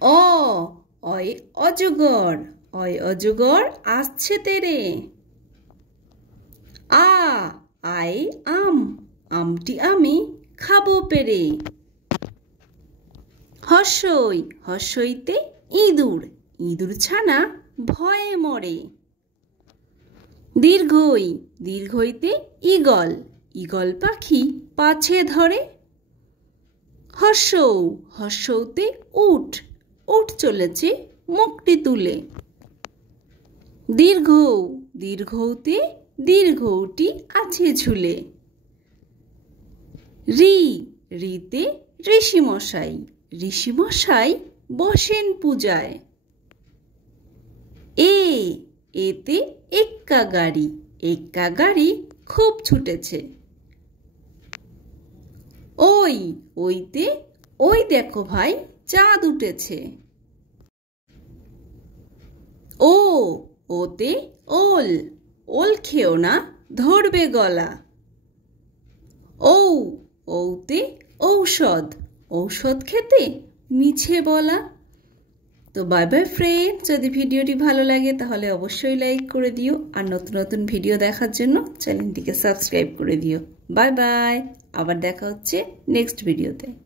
অ অয় অজগর, অয় অজগর আসছে তেরে। আ আয় আম, আমটি আমি খাবো পেরে। হর্ষই হর্ষইতে ইঁদুর, ইঁদুর ছানা ভয়ে মরে। দীর্ঘই দীর্ঘইতে ঈগল, ঈগল পাখি পাছে ধরে। হর্ষৌ হর্ষৌতে উট, উট চলেছে মুখটি তুলে। দীর্ঘৌ দীর্ঘৌতে দীর্ঘৌটি আছে ঝুলে। রি রিতে ঋষিমশাই, ঋষিমশাই বসেন পূজায়। এ এতে এক্কা গাড়ি, এক্কা গাড়ি খুব ছুটেছে। ওই ওইতে ওই দেখো ভাই চাঁদ উঠেছে। ও ওতে ওল, ওল খেও না ধরবে গলা। ঔ ঔতে ঔষধ, ঔষধ খেতে মিছে বলা। তো বাই বাই ফ্রেন্ড, যদি ভিডিওটি ভালো লাগে তাহলে অবশ্যই লাইক করে দিও, আর নতুন নতুন ভিডিও দেখার জন্য চ্যানেলটিকে সাবস্ক্রাইব করে দিও। বাই বাই, আবার দেখা হচ্ছে নেক্সট ভিডিওতে।